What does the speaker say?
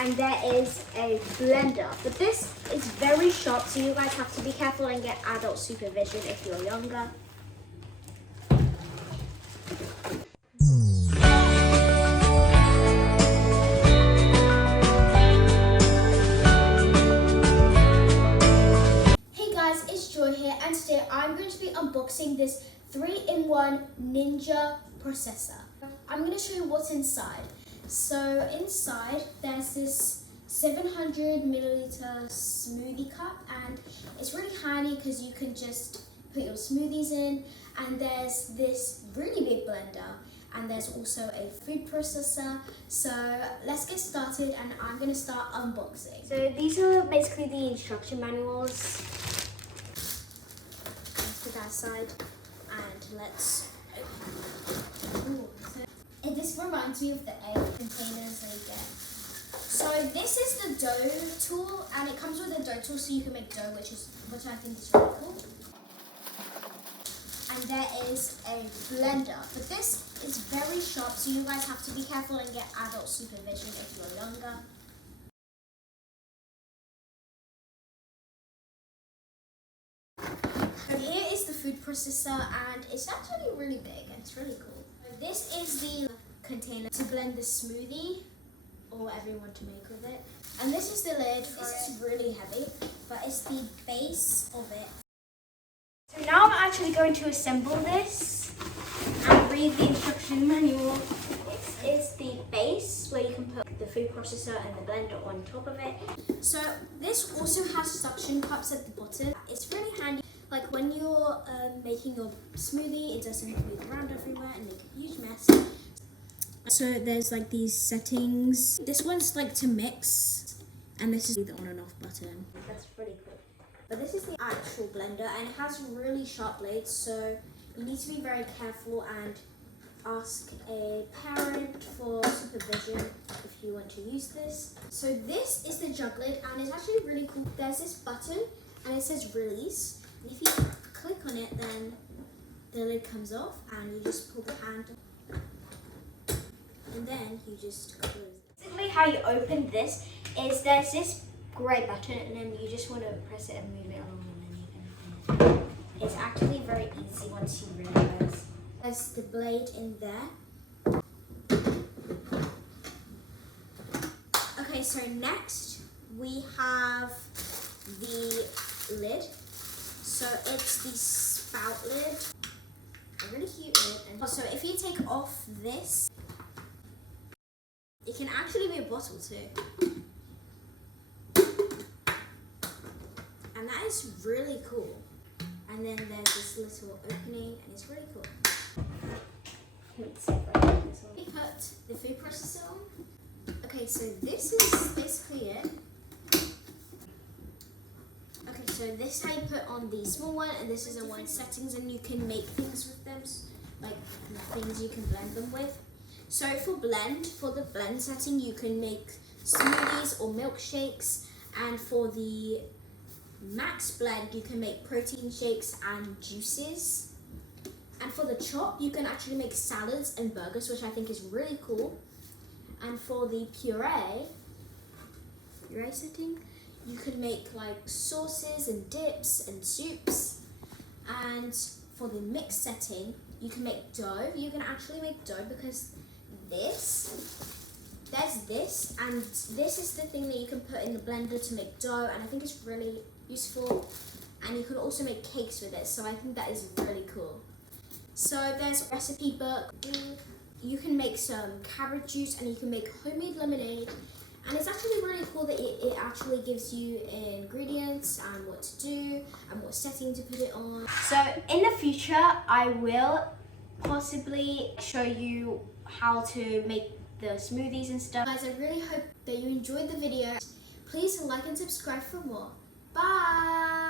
and there is a blender. But this is very sharp, so you guys have to be careful and get adult supervision if you're younger. Hey guys, it's Joy here, and today I'm going to be unboxing this 3-in-1 Ninja processor. I'm going to show you what's inside. So inside there's this 700 milliliter smoothie cup, and it's really handy because you can just put your smoothies in, and there's this really big blender, and there's also a food processor. So let's get started, and I'm going to start unboxing. So these are basically the instruction manuals. Let's put that aside and let's open. And this reminds me of the egg containers that you get. So this is the dough tool, and it comes with a dough tool so you can make dough, which I think is really cool. And there is a blender, but this is very sharp, so you guys have to be careful and get adult supervision if you're younger. And here is the food processor, and it's actually really big and it's really cool. This is the container to blend the smoothie or whatever you want to make with it. And this is the lid. This is really heavy, but it's the base of it. So now I'm actually going to assemble this and read the instruction manual. This is the base where you can put the food processor and the blender on top of it. So this also has suction cups at the bottom. It's really handy. Like when you're making your smoothie, it doesn't move around everywhere and make a huge mess. So there's like these settings. This one's like to mix, and this is the on and off button. That's pretty cool. But this is the actual blender, and it has really sharp blades, so you need to be very careful and ask a parent for supervision if you want to use this. So this is the jug lid, and it's actually really cool. There's this button, and it says release. If you click on it, then the lid comes off, and you just pull the handle, and then you just close it. Basically how you open this is there's this grey button, and then you just want to press it and move it along, and then you can open it. It's actually very easy once you realise. There's the blade in there. Okay, so next we have the lid. So it's the spout lid, a really cute lid. And so if you take off this, it can actually be a bottle too. And that is really cool. And then there's this little opening, and it's really cool. We put the food processor on. Okay, so this is basically it. So this is how you put on the small one, and this is a one settings, and you can make things with them, like things you can blend them with. So for the blend setting, you can make smoothies or milkshakes, and for the max blend, you can make protein shakes and juices. And for the chop, you can actually make salads and burgers, which I think is really cool. And for the puree setting, you can make like sauces and dips and soups. And for the mix setting, you can make dough. You can actually make dough because there's this, and this is the thing that you can put in the blender to make dough, and I think it's really useful. And you can also make cakes with it, so I think that is really cool. So there's a recipe book. You can make some carrot juice, and you can make homemade lemonade. And it's actually really cool that it actually gives you ingredients and what to do and what setting to put it on. So in the future, I will possibly show you how to make the smoothies and stuff. Guys, I really hope that you enjoyed the video. Please like and subscribe for more. Bye!